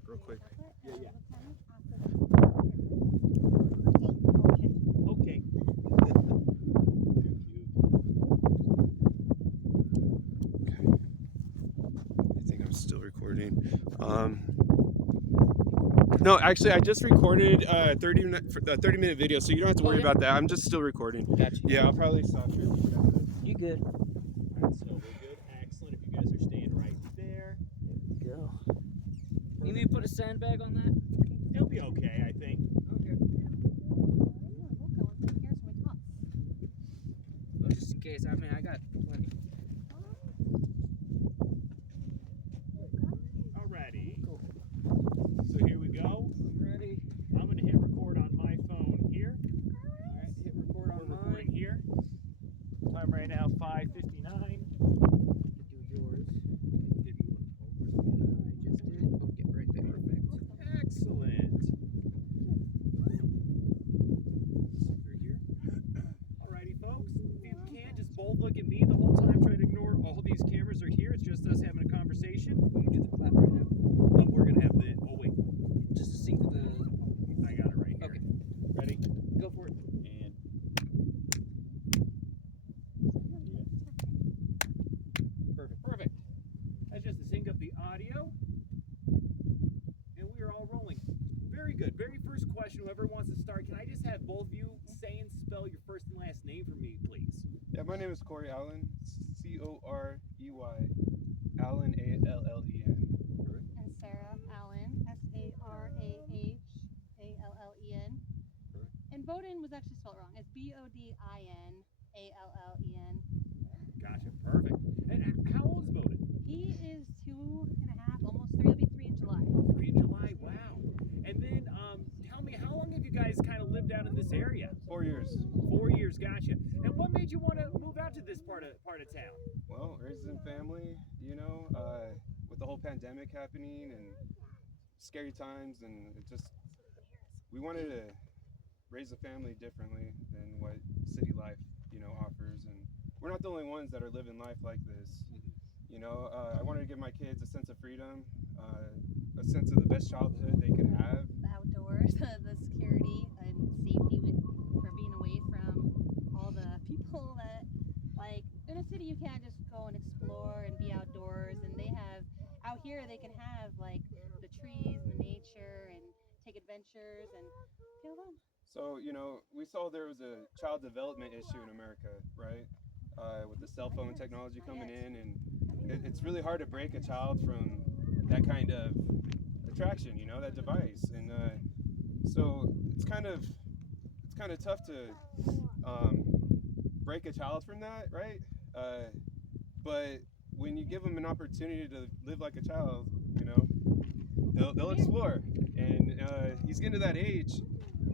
check real quick. Yeah. Okay. Okay. I think I'm still recording. No, actually, I just recorded a 30-minute video, so you don't have to worry about that. I'm just still recording. Gotcha. Yeah, I'll probably stop here. You good? Alright, so we're good. Excellent. If you guys are staying right there. There we go. Perfect. You need to put a sandbag on that? It'll be okay, I think. Okay. Well, just in case. I mean, I got plenty. Alrighty. Cool. So here we go. I'm ready. I'm going to hit record on my phone here. Alright, hit record on We're mine. recording here. Time right now 5:59. Do yours. Give you a look over. I just did. Oh, yeah, right there. Perfect. Excellent. Through here. Alrighty, folks. If you can, just both look at me the whole time. Try to ignore all these cameras are here. It's just us having a conversation. We can do the clap right now. We're gonna have the. Oh wait, Just to sync the. I got it right here. Okay. Ready? Go for it. And perfect. That's just to sync up the audio. And we are all rolling. Very good. Very first question, whoever wants to start, can I just have both of you say and spell your first and last name for me, please? Yeah, my name is Corey Allen. C-O-R-E-Y. Allen, A-L-L-E-N. And Sarah Allen, S-A-R-A-H-A-L-L-E-N. And Bodin was actually spelled wrong. It's B-O-D-I-N-A-L-L-E-N. Gotcha. Perfect. And how old is Bodin? He is 2.5, almost 3. He'll be 3 in July. 3 in July. Wow. And then tell me, how long have you guys kind of lived down in this area? 4 years. 4 years. Gotcha. And what made you want to move out to this part of town? Well, raising family, you know, with the whole pandemic happening and scary times, and it just, we wanted to raise a family differently than what city life, you know, offers. And we're not the only ones that are living life like this. You know, I wanted to give my kids a sense of freedom, a sense of the best childhood they could have. The outdoors, the security and safety for being away from all the people that, like, in a city you can't just go and explore and be outdoors. And they have, out here they can have, like, the trees and the nature and take adventures and feel them. So, you know, we saw there was a child development issue in America, right? With the cell phone technology coming in, and it's really hard to break a child from that kind of attraction, you know, that device. And so it's kind of tough to break a child from that, right? But when you give them an opportunity to live like a child, you know, they'll explore. And he's getting to that age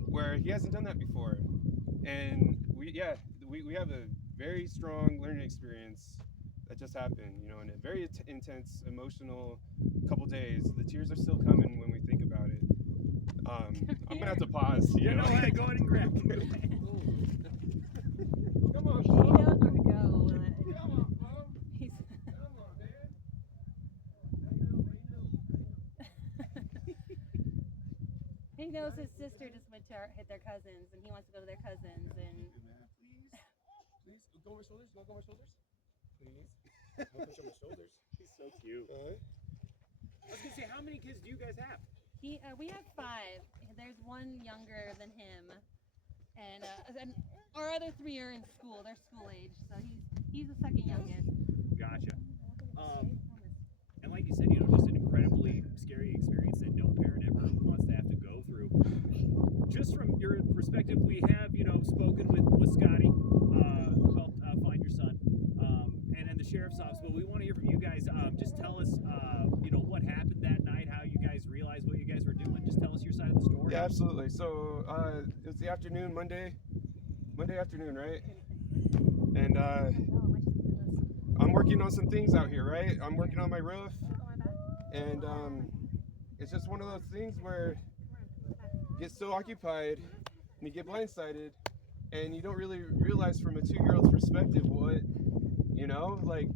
where he hasn't done that before. And we have a very strong learning experience that just happened, you know, in a very intense, emotional couple days. The tears are still coming when we think about it. I'm gonna have to pause. You know? Go ahead and grab it. Come on, He knows where to go. Come on, Mom. He's Come on, man. He knows his sister just went to hit their cousins, and he wants to go to their cousins. And Please, go on my shoulders. You want to go on my shoulders? Please. I'll put you on my shoulders. He's so cute. All right. I was gonna say, how many kids do you guys have? we have 5. There's one younger than him, and our other 3 are in school. They're school age, so he's the second youngest. Gotcha. And like you said, you know, just an incredibly scary experience that no parent ever wants to have to go through. Just from your perspective, we have, you know, spoken with Scotty, who helped find your son, and in the sheriff's office. But we want to hear from you guys. Just tell us, you know, what happened that night, how you guys realized what you guys were doing. Just tell us your side of the story. Yeah, absolutely. So it was the afternoon, Monday afternoon, right? And I'm working on some things out here, right? I'm working on my roof, and it's just one of those things where you get so occupied and you get blindsided, and you don't really realize from a 2-year-old's perspective what, you know, like,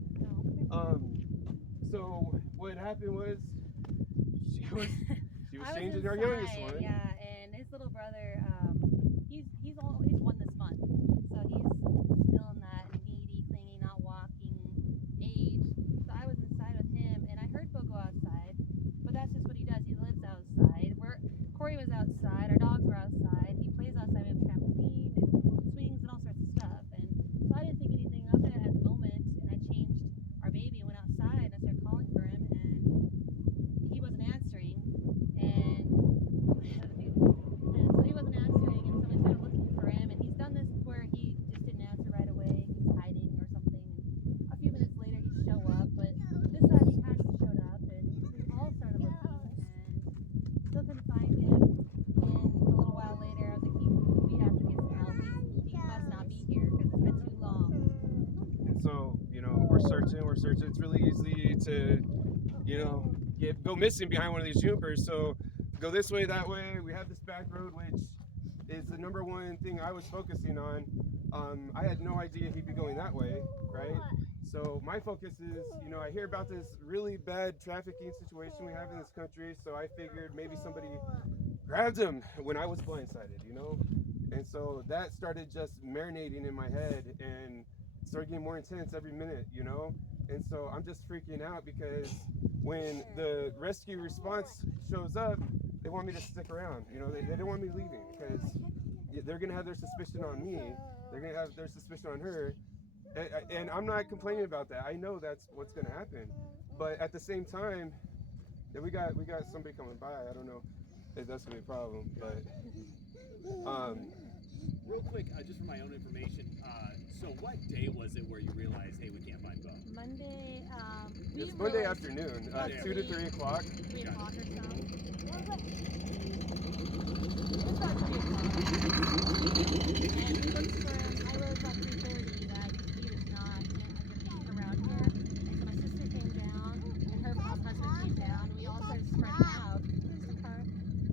so what happened was She was I was changing our youngest inside, one. Yeah, and his little brother, he's 1 this month, so he's still in that needy, clingy, not walking age. So I was inside with him, and I heard Bo go outside, but that's just what he does. He lives outside. Corey was outside. Our dogs were outside. He plays outside. We have trampoline and swings and all sorts of stuff. And so I didn't think anything of it at the moment. And I changed our baby and went outside and I started calling for him, and he wasn't answering. And so he wasn't answering, and so we started looking for him. And he's done this where he just didn't answer right away. He was hiding or something. And a few minutes later, he'd show up. But this time he hadn't showed up, and we all started looking, and still couldn't find him. And a little while later, I was like, we have to get some help. He must not be here because it's been too long. And so, we're searching. It's really easy to, go missing behind one of these jumpers. So go this way, that way. We have this back road, which is the number one thing I was focusing on. I had no idea he'd be going that way, right? So my focus is, I hear about this really bad trafficking situation we have in this country. So I figured maybe somebody grabbed him when I was blindsided, And so that started just marinating in my head and started getting more intense every minute, And so I'm just freaking out because when the rescue response shows up, they want me to stick around. They don't want me leaving because they're going to have their suspicion on me. They're going to have their suspicion on her. And I'm not complaining about that. I know that's what's going to happen. But at the same time, we got somebody coming by. I don't know if that's going to be a problem. But real quick, just for my own information, so what day was it where you realized, hey, we can't find Bo? Monday, it's Monday afternoon, 2 to 3 o'clock. 3 o'clock or so. It was about 3 o'clock. And we looked for him. I was about 3:30 that he was not around here. And so my sister came down, and her husband came down, and we all started spreading out.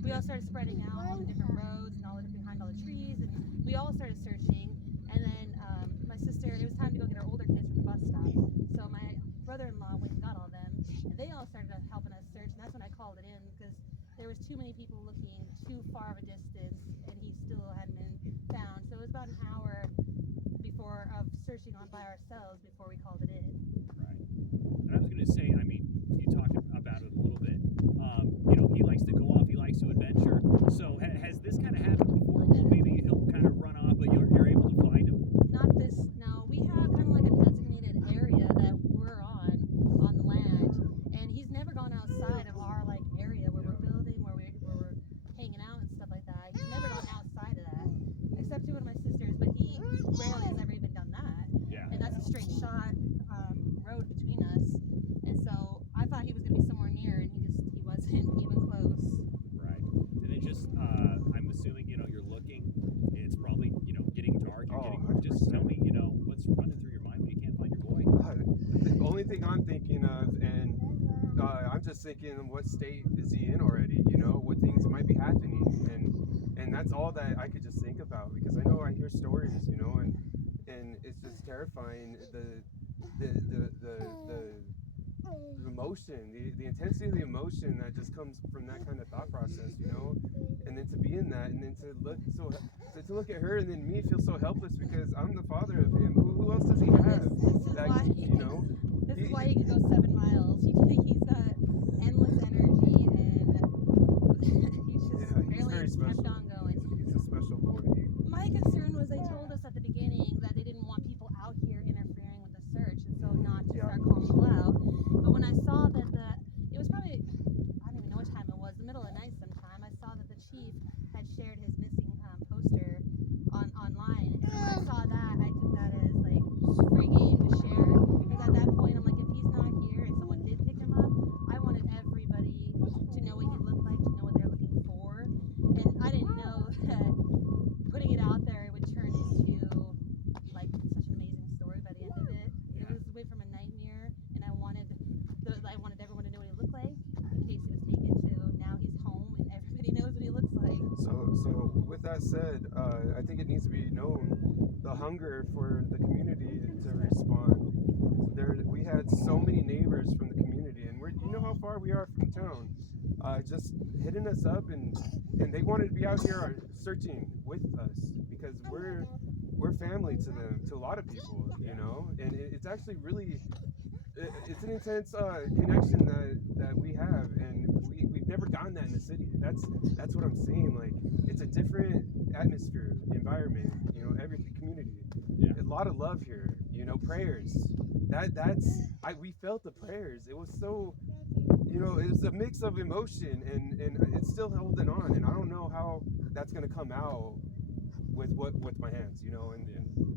We all started spreading out all the different roads and all the behind all the trees, and we all started searching. And then my sister, it was time to go get our older kids from the bus stop. So my brother-in-law went and got all of them, and they all started helping us search. And that's when I called it in because there was too many people looking too far of a distance, and he still hadn't been found. So it was about an hour before of searching on by ourselves before we called it in. Right. And I was going to say, I mean, you talked about it a little bit. He likes to go off. He likes to adventure. So has this kind of happened before? Well, maybe he'll kind of run off, but you're able to find him? Not this. No, we have kind of like a designated area that we're on the land, and he's never gone outside of our area where we're building, where we're hanging out and stuff like that. He's never gone outside of that, except to one of my sisters. But he rarely has ever even done that. Yeah. And that's a straight shot road between us, and so I thought he was gonna be somewhere near, and he wasn't even close. Right. And then just, I'm assuming, you're looking, and it's probably, getting dark. Just tell me, what's running through your mind when you can't find your boy? The only thing I'm thinking of, and I'm just thinking, what state is he in already? What things might be happening, and that's all that I could just think about because I know I hear stories, and it's just terrifying. The emotion, the intensity of the emotion that just comes from that kind of thought process, and then to be in that, and then to look at her, and then me feel so helpless because I'm the father of him. Who else does he have? This is why he can go 7 miles. He's got endless energy, and he's just really kept on going. He's a special boy. My concern was they told us at the beginning that they didn't want people out here interfering with the search, and so not to start calling people out. But when I saw that it was probably, I don't even know what time it was, the middle of the night sometime, I saw that the chief had shared his missing poster online. And when I saw that, I took that as free game to share. Because at that point, I'm like, if he's not here and someone did pick him up, I wanted everybody to know what he looked like, to know what they're looking for. And I didn't know that putting it out there would turn into such an amazing story by the end of it. It was away from a nightmare, and I wanted everyone to know what he looked like in case he was taken to now he's home and everybody knows what he looks like. So with that said, I think it needs to be known the hunger for the community to respond. We had so many neighbors from the community, and you know how far we are from town. just hitting us up, and they wanted to be out here searching with us because we're family to them, to a lot of people, you know, and it's actually really, it's an intense connection that we have, and we've never gotten that in the city. That's what I'm saying. Like, it's a different atmosphere, environment, you know, every community. Yeah. A lot of love here, you know, prayers. We felt the prayers. It was so, you know, it was a mix of emotion, and it's still holding on, and I don't know how that's gonna come out with my hands, you know, and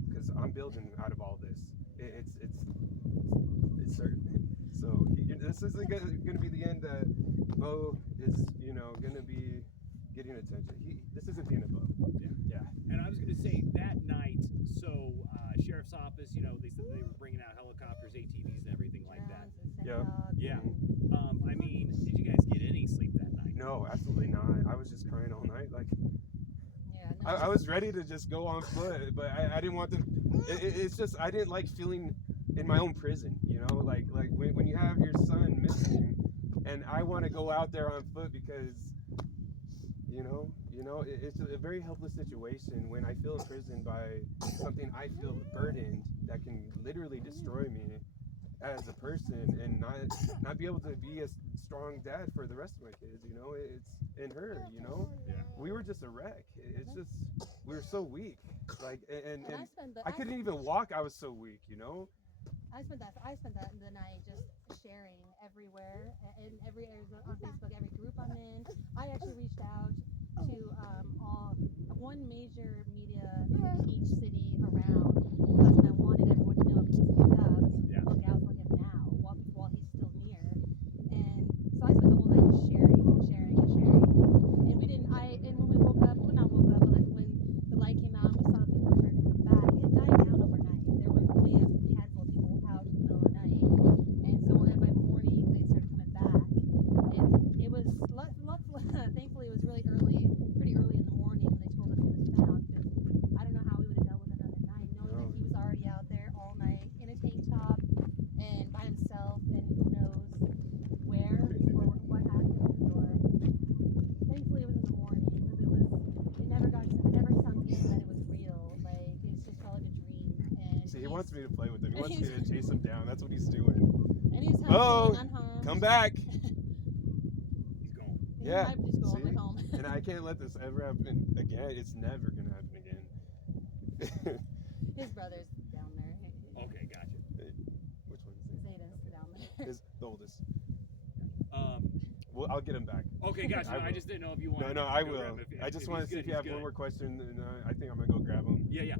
because I'm building out of all this. It's certain. So this isn't gonna be the end that Bo is, you know, gonna be getting attention. This isn't the end of Bo. Yeah. And I was going to say that night, so sheriff's office, you know, they said they were bringing out helicopters, ATVs, and everything like that. Yeah. Yeah. I mean, did you guys get any sleep that night? No, absolutely not. I was just crying all night. Like, Yeah, no, I was ready to just go on foot, but I didn't want them. It's just I didn't like feeling in my own prison, you know, like when you have your son missing, and I want to go out there on foot because, you know, it's a very helpless situation when I feel imprisoned by something I feel burdened that can literally destroy me as a person, and not be able to be a strong dad for the rest of my kids, you know. It's in her, you know. Yeah. We were just a wreck. It's just, we were so weak, like, and I couldn't spent even walk. I was so weak, you know. I spent that the night just sharing everywhere, in every area on Facebook, every group I'm in. I actually reached out to one major media each city around, because I wanted everyone to know if he's picked up, Yeah. look out for him now while he's still near. And so I spent the whole night just sharing. And when we woke up, well, not woke up, but like when the light came out and we saw that people were starting to come back, it had died down overnight. There were only a handful of people out in the middle of the night. And so by morning, they started coming back. And it was, thankfully, it was really pretty early in the morning when they told us he was found, because I don't know how we would have dealt with another night, knowing that he was already out there all night in a tank top and by himself, and who knows where or what happened. Or thankfully it was in the morning, because it never sunk in that it was real. Like, it just felt like a dream. And See, he wants me to play with him. He wants me to chase him down. That's what he's doing. And he's Oh, healthy and unharmed. Come back. He's gone. He Yeah. might just go all the way See? home. And I can't let this ever happen again. It's never gonna happen again. His brother's down there. Okay, gotcha. Which one is it? Zayden's down there. His the oldest. Um, Well, I'll get him back. okay, gotcha. I No, I will. just didn't know if you wanted No, to I go grab will. him. I just If want to he's see good, if you he's have good. one more question, and I think I'm gonna go grab him. Yeah.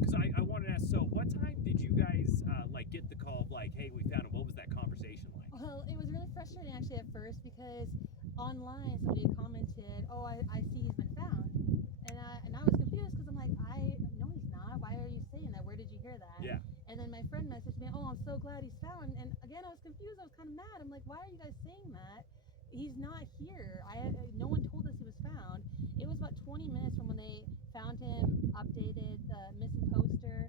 Because I wanted to ask, so what time did you guys like get the call of like, hey, we found him? What was that conversation like? Well, it was really frustrating actually at first, because online somebody had commented, "Oh, I see he's been found," and I was confused, because I'm like, no, he's not. Why are you saying that? Where did you hear that? Yeah. And then my friend messaged me, "Oh, I'm so glad he's found." And again, I was confused. I was kind of mad. I'm like, "Why are you guys saying that? He's not here. No one told us he was found." It was about 20 minutes from when they found him, updated the missing poster,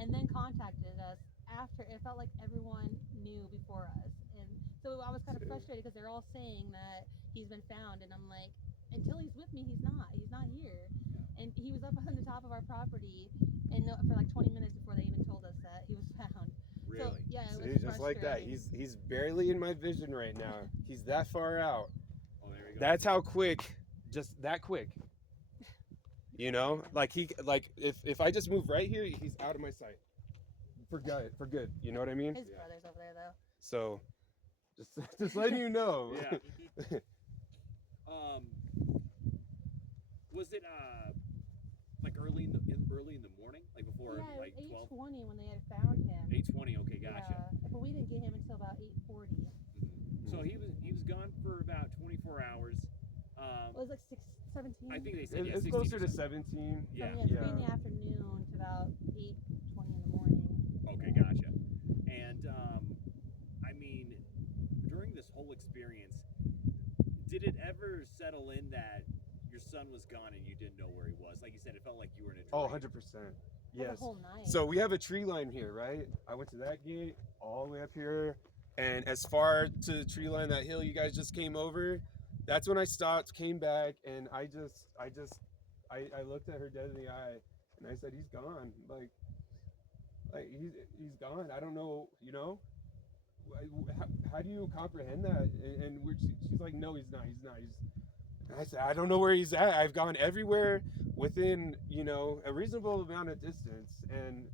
and then contacted us after. It felt like everyone knew before us. And so I was kind of frustrated, because they're all saying that he's been found, and I'm like, until he's with me, he's not here. And he was up on the top of our property, and for like 20 minutes before they even told us that he was found. Really? So yeah, it was See, just like that. frustrating. He's barely in my vision right now. He's that far out. Oh, there we go. That's how quick, just that quick. You know, like if I just move right here, he's out of my sight. For good. You know what I mean? His brother's over there though. So, just letting you know. Yeah. Was it like early in the morning, like before Yeah, like it was 12? 8:20 when they had found him. 8:20. Okay, gotcha. Yeah, but we didn't get him until about 8:40. So he was gone for about 24 hours. It was like 17. I think they said It's 16 closer or to something. 17. Yeah. From 3 in the afternoon to about 8:20 in the morning. Okay, gotcha. And I mean, during this whole experience, did it ever settle in that your son was gone and you didn't know where he was? Like you said, it felt like you were in a dream. Oh, 100%. For Yes. the whole night. So we have a tree line here, right? I went to that gate, all the way up here, And as far to the tree line, that hill you guys just came over, that's when I stopped, came back, and I looked at her dead in the eye, and I said, he's gone. Like he's gone. I don't know, you know? How do you comprehend that? And she's like, no, he's not. And I said, I don't know where he's at. I've gone everywhere within, you know, a reasonable amount of distance, and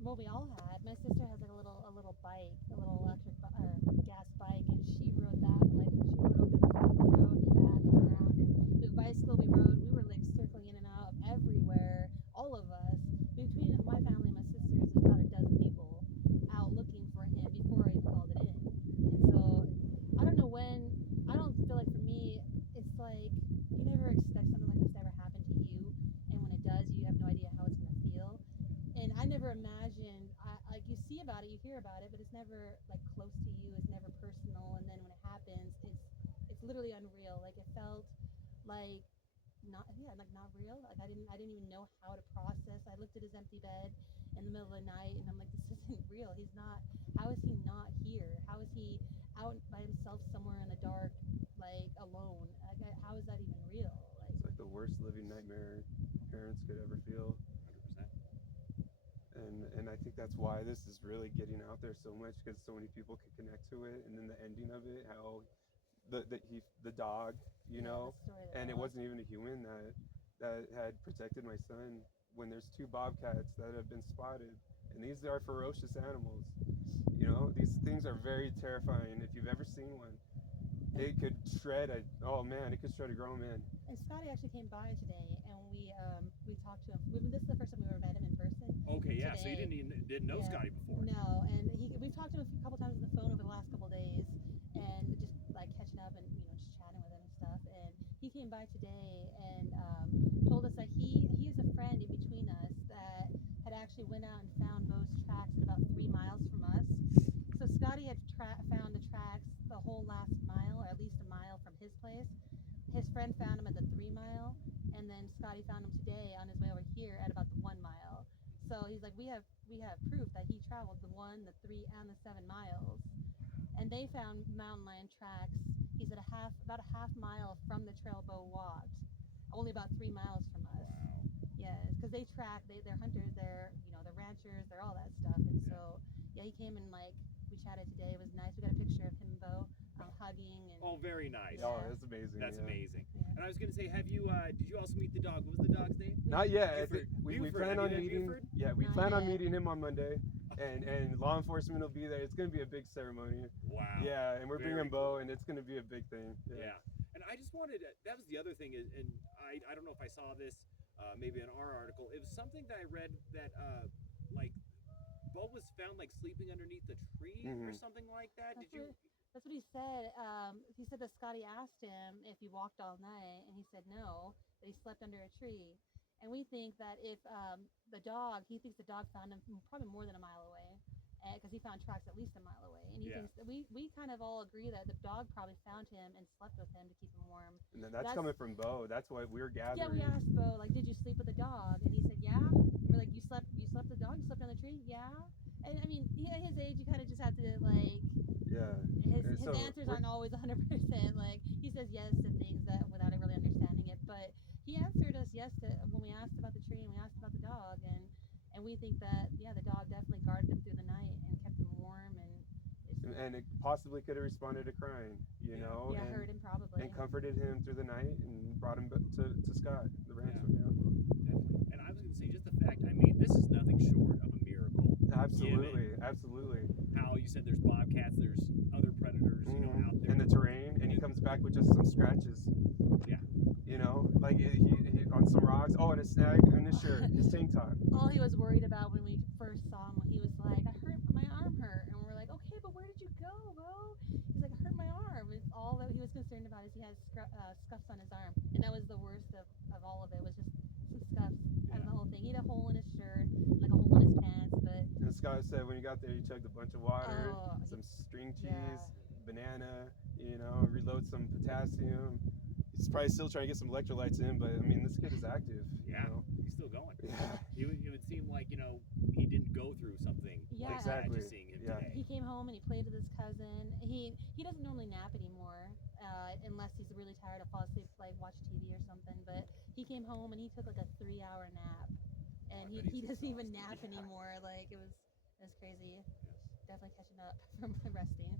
Well, we all had. My sister has like a little bike, a little electric gas bike, and she rode that. Like she rode over the road and back and around. And the bicycle we rode, we were like circling in and out of everywhere. All of us, between my family and my sisters, there's about a dozen people out looking for him before I even called it in. And so I don't know when. I don't feel like for me, it's like you never expect something like this to ever happen to you, and when it does, you have no idea how it's gonna feel. And I never imagined, like you see about it, you hear about it, but it's never like close to you. It's never personal. And then when it happens, it's literally unreal. Like it felt like not real. Like I didn't even know how to process. I looked at his empty bed in the middle of the night, and I'm like, this isn't real. He's not. How is he not here? How is he out by himself somewhere in the dark, like alone? Like how is that even real? it's like the worst living nightmare parents could ever feel. 100%. And I think that's why this is really getting out there so much, because so many people can connect to it. And then the ending of it, how the dog, you know, and it wasn't even a human that had protected my son, when there's 2 bobcats that have been spotted, and these are ferocious animals. You know, these things are very terrifying. If you've ever seen one, it could shred a grown man. And Scotty actually came by today, and we talked to him. This is the first time we ever met him in person. Okay, yeah. Today. So you didn't know Yeah. Scotty before. No, and we've talked to him a couple times on the phone over the last couple of days, and just like catching up and just chatting with him and stuff. And he came by today and told us that he is a friend in between us that had actually went out and found Bo's tracks at about 3 miles from us. So Scotty had found the tracks the whole last mile, or at least a mile from his place. His friend found him at the 3 mile, and then Scotty found him today on his way over here at about the 1 mile. So he's like, we have proof that he traveled the 1, the 3, and the 7 miles. And they found mountain lion tracks. He said about a half mile from the trail Bo walked, only about 3 miles from us. Wow. Yeah, because they're hunters, they're ranchers, they're all that stuff. And so yeah, he came and like we chatted today. It was nice. We got a picture of him and Bo hugging and. Oh, very nice. Oh, that's amazing. That's amazing. Yeah. And I was gonna say, did you also meet the dog? What was the dog's name? Not yet. I Buford. think we Buford. plan Have on you met meeting. Buford? Yeah, we Not plan on yet. meeting him on Monday, and law enforcement will be there. It's gonna be a big ceremony. Wow. Yeah, and we're Very bringing cool. Bo, and it's gonna be a big thing. Yeah. And I just wanted that was the other thing, and I don't know if I saw this maybe in our article. It was something that I read that like Bo was found like sleeping underneath the tree or something like that. That's what he said. He said that Scotty asked him if he walked all night, and he said no, that he slept under a tree. And we think that if he thinks the dog found him probably more than a mile away, because he found tracks at least a mile away. And he thinks that we kind of all agree that the dog probably found him and slept with him to keep him warm. And then that's coming from Bo. That's what we're gathering. Yeah, we asked Bo, like, did you sleep with the dog? And he said, yeah. We're like, you slept with the dog? You slept on the tree? Yeah. And I mean, at his age, you kind of just have to like. Yeah. His answers aren't always 100%. Like he says yes to things that without really understanding it, but he answered us yes to when we asked about the tree and we asked about the dog, and we think that the dog definitely guarded him through the night and kept him warm and it possibly could have responded to crying, you know. Yeah, and, heard him probably. And comforted him through the night and brought him to Scott, the rancher. Definitely. And I was gonna say just the fact. I mean, this is nothing short of a miracle. Absolutely, absolutely. How you said there's bobcats, there's other predators, out there. And the terrain, and he comes back with just some scratches. Yeah. You know, like he on some rocks. Oh, and a snag in his shirt, his tank top. All he was worried about when we first saw him, he was like, my arm hurt, and we're like, okay, but where did you go, bro? He's like, I hurt my arm. It's all that he was concerned about is he has scuffs on his arm, and that was the worst of all of it. Was just some scuffs out of the whole thing. He had a hole in his shirt, like a hole in his pants, but. And Scott said when he got there, he chugged a bunch of water, some string cheese, banana, reload some potassium. He's probably still trying to get some electrolytes in, but I mean, this kid is active. Yeah, he's still going. Yeah. It would seem like, he didn't go through something like that, Exactly. just seeing him Good Yeah. day. He came home and he played with his cousin. He doesn't normally nap anymore, unless he's really tired of fall asleep, like watch TV or something. But he came home and he took like a 3-hour nap, and I bet he he's doesn't even exhausted. nap Yeah. anymore. Like it was crazy. Yes. Definitely catching up from resting.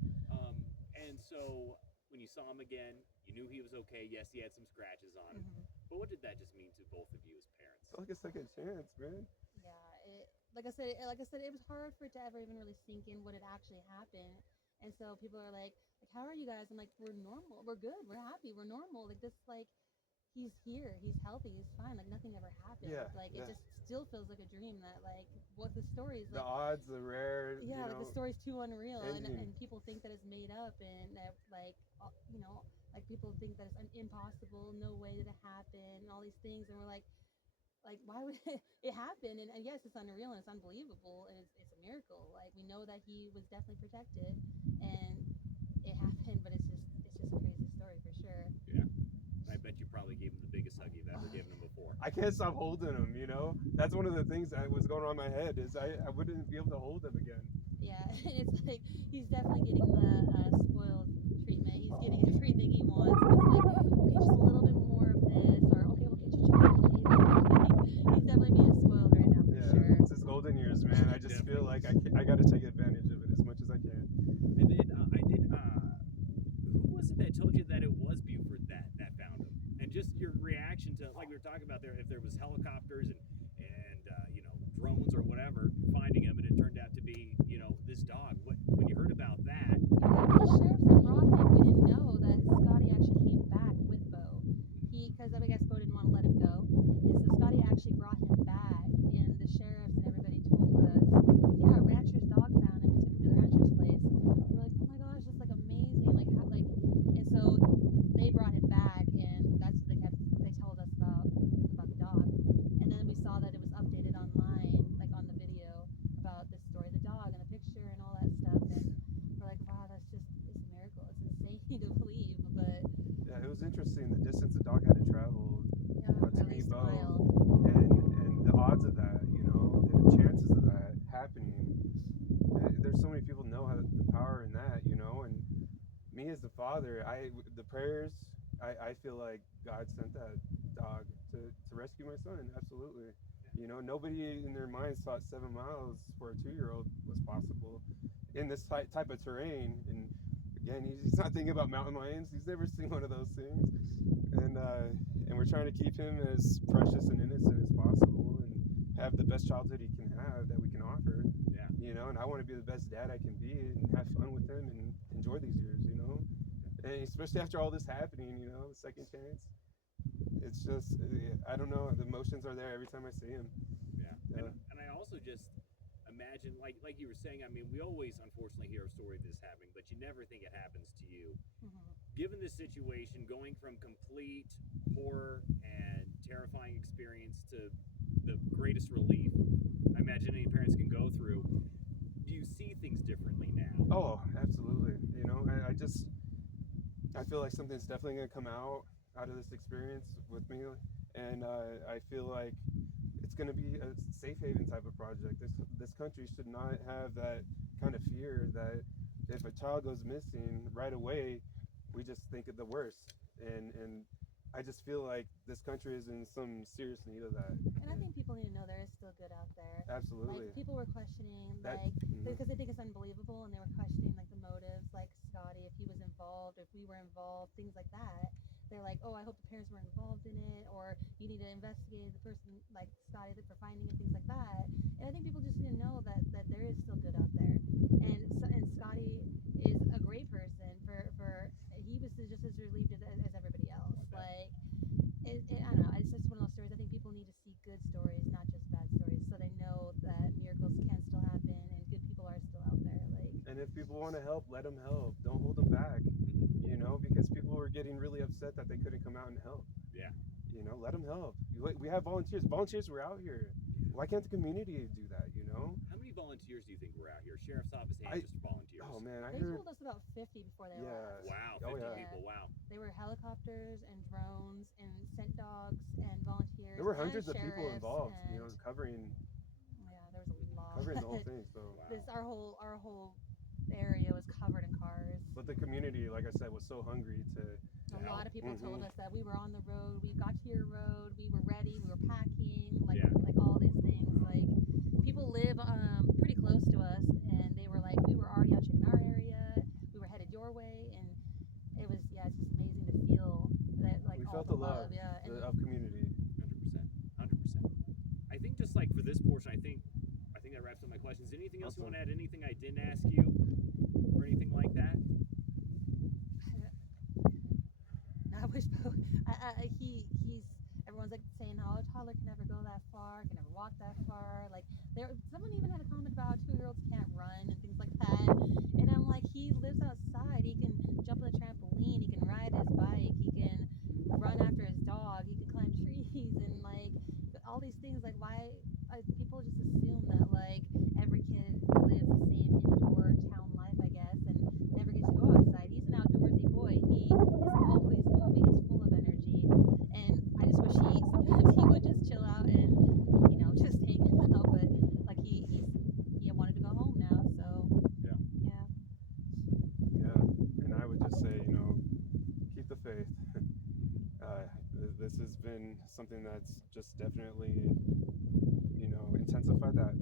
And so when you saw him again, you knew he was okay. Yes, he had some scratches on him. Mhm. But what did that just mean to both of you as parents? It's like a second chance, man. Yeah, like I said, it was hard for it to ever even really sink in what had actually happened. And so people are like, how are you guys? I'm like, we're normal, we're good, we're happy, we're normal. Like this, like he's here, he's healthy, he's fine. Like nothing ever happened. Yeah, Like yeah. it just still feels like a dream. That like what the stories The like. odds, the rare. Yeah, you like know, the story's too unreal, and ending. people think that it's made up, and that like like people think that it's impossible, no way did it happen, and all these things, and we're like why would it happen? And yes, it's unreal and it's unbelievable, and it's a miracle. Like we know that he was definitely protected, and it happened, but it's just a crazy story for sure. Yeah. I bet you probably gave him the biggest hug you've ever given him before. I can't stop holding him. That's one of the things that was going on in my head is I wouldn't be able to hold him again. Yeah, it's like he's definitely getting the spoiled treatment. He's getting everything he wants. It's like, okay, just a little bit more of this, or okay, we'll get you chocolate later. He's definitely being spoiled right now for sure. It's his golden years, man. I just feel like I got to take advantage of it as much as I can. And then who was it that told you that it was Buford that found him? And just your reaction to, like we were talking about there, if there was helicopters and drones or whatever finding him, and it turned out to be this dog. When you heard about that? The sheriffs that brought him, we didn't know that Scotty actually came back with Bo. Because I guess Bo didn't want to let him go, and so Scotty actually brought him back, and the sheriffs and everybody told us, yeah, rancher's dog found him and took him to the rancher's place. We're like, oh my gosh, that's like amazing, like how, like, and so they brought him back, and that's what they told us about the dog, and then we saw that it was updated online, like on the video about the story of the dog and the picture and all that stuff, and we're like, wow, it's a miracle. It's insane to believe, but Yeah, it was interesting the distance the dog had to travel to at meet least a Bo, mile. and the odds of that, the chances of that happening. There's so many people know the power in that, and me as the father, the prayers, I feel like God sent that dog to rescue my son. Absolutely. Nobody in their minds thought 7 miles for a 2-year-old was possible in this type of terrain. And again, he's not thinking about mountain lions. He's never seen one of those things. And we're trying to keep him as precious and innocent as possible and have the best childhood he can have that we can offer. Yeah. And I want to be the best dad I can be and have fun with him and enjoy these years, And especially after all this happening, the second chance. It's just, I don't know, the emotions are there every time I see him. Yeah. And I also just imagine, like you were saying, I mean, we always unfortunately hear a story of this happening, but you never think it happens to you. Mm-hmm. Given this situation, going from complete horror and terrifying experience to the greatest relief I imagine any parents can go through, do you see things differently now? Oh, absolutely. I feel like something's definitely going to come out of this experience with me, and I feel like it's going to be a safe haven type of project. This country should not have that kind of fear that if a child goes missing right away, we just think of the worst, and I just feel like this country is in some serious need of that. And I think people need to know there is still good out there. Absolutely. Like people were questioning, That- because they think it's unbelievable, and they were questioning like the motives, like Scotty, if he was involved, if we were involved, things like that. They're like, oh, I hope the parents weren't involved in it, or you need to investigate the person like Scotty for finding it, things like that. And I think people just need to know that there is still good out there, and Scotty is a great person. For he was just as relieved as everybody else. Like. I don't know. It's just one of those stories. I think people need to see good stories, not just bad stories, so they know that miracles can still happen and good people are still out there. And if people want to help, let them help. Don't hold them back. Because people were getting really upset that they couldn't come out and help. Yeah. Let them help. We have volunteers. Volunteers were out here. Why can't the community do that? How many volunteers do you think were out here? Sheriff's office and just volunteers? Oh man, They told us about 50 before they left. Wow, 50 people. Wow. They were helicopters and drones and scent dogs and volunteers. There were hundreds and of people involved. and, Covering. Yeah, there was a lot. covered the whole thing. So, our whole area was covered in cars. but the community, like I said, was so hungry to. A lot of people told Mhm. us that we were on the road, we got to your road, we were ready, we were packing, like Yeah. like all these things. Like people live pretty close to us, and they were like, we were already out checking our area, we were headed your way, and it was it's just amazing to feel that like We all felt the the love and of community. 100%. I think just like for this portion, I think that wraps up my questions. Anything else you want to add? Anything I didn't ask you, or anything like that? I wish he's everyone's like saying, oh, a toddler can never go that far, can never walk that far. Like someone even had a comment about 2-year-olds can't run and things like that. And I'm like, he lives outside. He can jump on a trampoline. He can ride his bike. He can run after his dog. He can climb trees and like all these things. Like why people just assume that like every kid lives the same indoor town life, I guess, and never gets to go outside. He's an outdoorsy boy. He is always moving. He's full of energy, and I just wish sometimes he would just chill out and just hang out. But like he wanted to go home now, so Yeah. Yeah, and I would just say, keep the faith. This has been something that's just definitely, intensified that.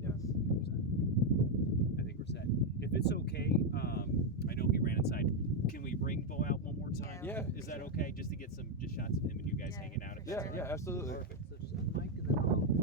Yes. 100%. I think we're set. If it's okay, I know he ran inside. Can we bring Bo out one more time? Yeah. Is that okay? Just to get some shots of him and you guys Yeah, hanging out. for If Yeah, that's all yeah, right? absolutely. Perfect. So just unmic and then I'll